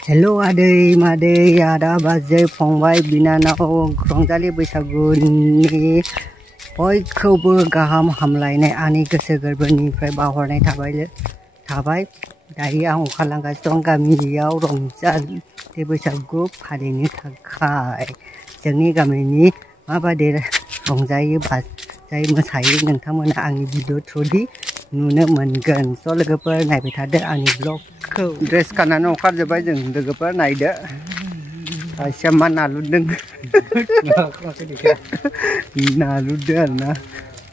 Hello aदै maदै ada बाजै फंबाय बिनानाव रंजालि बैसागुनि बयखौबो गाहाम हामलायनाय आंनि गोसो गोरबोनिफ्राय बावहरनाय थाबाय दायो आं ओंखारलांगासिनो दं गामियाव रंजालि बैसागु फालिनो थाखाय जोंनि गामिनि माबादि रंजायो बाजायो मोसायो नोंथांमोना आंनि भिडिअ थ्रुयै नुनो मोनगोन स' लोगोफोर नायबाय थादो आंनि ब्लगखौ ड्रेस गाननानै ओंखारजोब्बाय जों लोगोफोर नायदो सासेया मा नालुदों नालुदों आरोना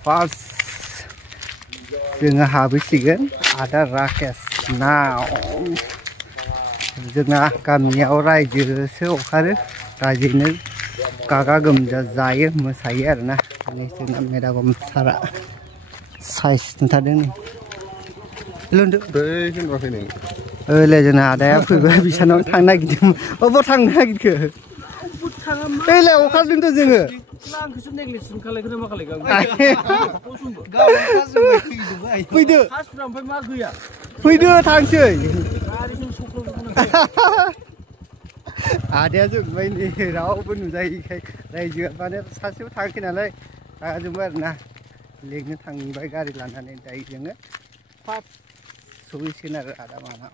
फार्स्ट जोङो हाबहैसिगोन आदा राकेश नाव जोंना गामियाव रायजोसो ओंखारो रायजोयैनो गागा गोमजा जायो मोसायो आरोना जोंना मेदागम सारा साइज नुथारदों नै लोंदो जोंना आदाया फैबाय बिसानाव थांनो नागिरदों अबाव थांनो नागिरखो ओइलाय ओंखारदोंथ' जोङो फैदो फैदो थांसै आदाया जोंबाय नै रावबो नुजायैखाय रायजोआ माने सासेबो थाङाखै नालाय रागाजोंबाय आरोना लेंनो थांबाय गारि लानानै दायो जोङो फार्स्ट सहैसिगोन आरो आदा मानाव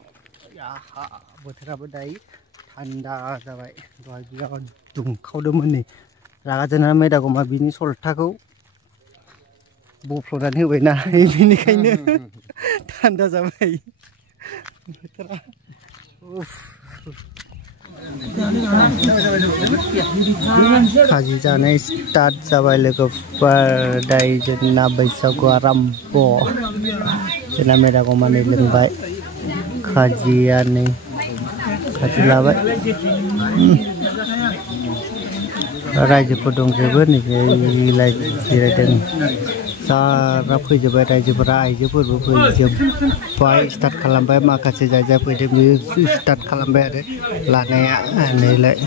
आहा बोथोराबो दायो थान्दा जाबाय दहाय बिराद दुंखावदोंमोन नै रागा जोंनानै मेदागमा बिनि सल्थाखौ बफ्ल'नानै होबायना बेनिखायनो थान्दा जाबाय बोथोरा खाजि जानाय स्टार्ट जाबाय लोगोफोर दायो जोंना बैसागु आराम्भ जोंना मेदागमा नै लोंबाय खाजिया नै खाजि लाबाय रायजोफोर दंजोबो नै जिरायदों सारा फैजोब्बाय रायजोफोरा आइजोफोरबो फैजोब्बाय स्टार्ट खालामबाय माखासे जाय फैदों बेयो स्टार्ट खालामबाय आरो लानाया नैलाय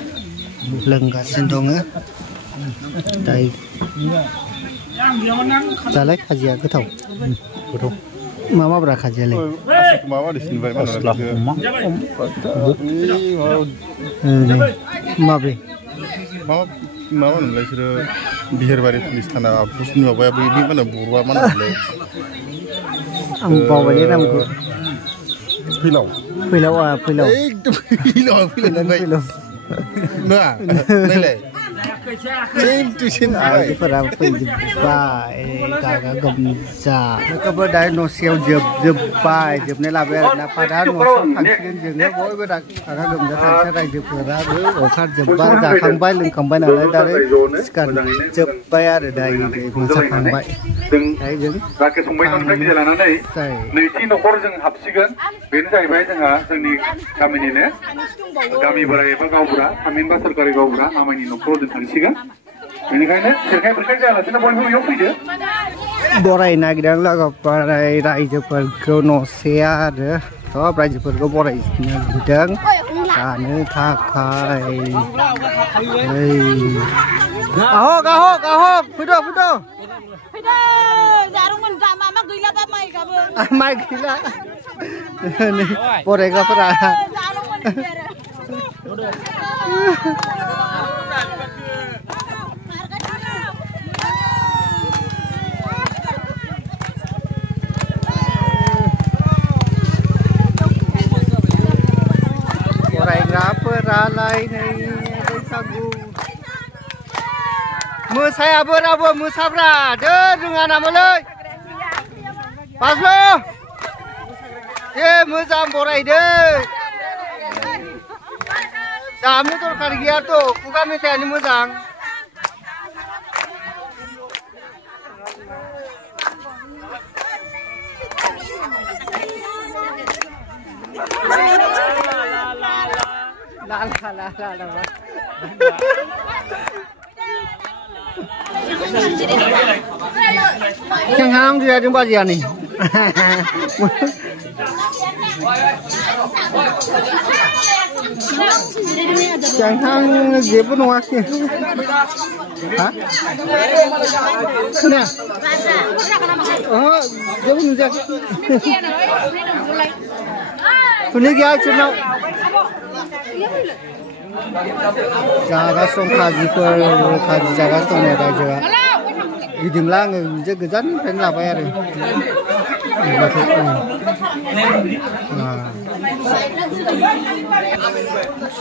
लोंगासिनो दङ दायो जालाय खाजिया गोथाव माब्रा खाजियालाय माब्रै माबा होनलाय बिसोरो बिहेरबारि पुलिस थाना पुलिसनि माबाया बै मा होनो बर'आ मा होनलाय आं बावबायलै नामखौ फैलाव एकदम फैलाव नङा नायलाय आइजोफोरा फैजोब्बाय गागा गोमजा लोगोफोर दायो न'सेयाव जोबजोब्बाय जोबनाय लाबाय आरोना फादा न'सेयाव थांसिगोन जोङो बयबो गागा गोमजा थांसै रायजोफोराबो ओंखारजोब्बाय जाखांबाय लोंखांबाय नालाय दायो सिखारजोब्बाय आरो दायो मोसाखांबाय दायो जों राकेश फंबायनिफ्राय बिदाय लानानै नैथि न'खर जों हाबसिगोन बेनो जाहैबाय जोंहा जोंनि गामिनिनो गामि बोराइ एबा गावबुरा थामहिनबा सोरखारि गावबुरा आमाइनि न'खराव जों थांसिगोन बेनिखायनो सेरखाय फोरखाय जायालासेनो बयबो बेयाव फैदो बरायनो नागिरदों लोगोफोर रायजोफोरखौ न'सेया आरो सब रायजोफोरखौ बरायनो नागिरदों जानो थाखाय आहक फैदो माइ गैला बरायग्राफोरा बरायग्राफोरालाय नै बैसागु मोसायाबो रावबो मोसाब्रा रोङा नामालै बाज्ल' ए मोजां बरायदो जानो दरखार गैयाथ' खुगा मेथाइयानो मोजां Hang dia jumpa dia nih. Jangan jebu nuakin. Hah? Kena? Oh, jebu nujak. Ini dia cuma jaga song kaji jaga song ya juga. गिदिंलां जे गोजाननिफ्रायनो लाबाय आरो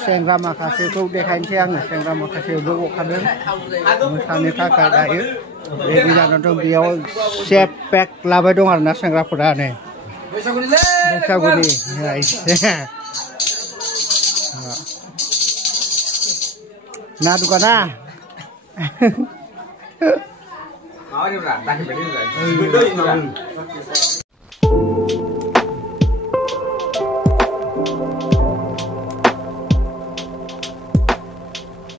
सेंग्रा माखासेखौ देखायनोसै आङो सेंग्रा माखासेबो अखादों मोसानो थाखाय दायो रेडि जानानै दं बेयाव सेफ पेक लाबाय दं आरोना सेंग्राफोरा नै बैसागुनि ना दुकाना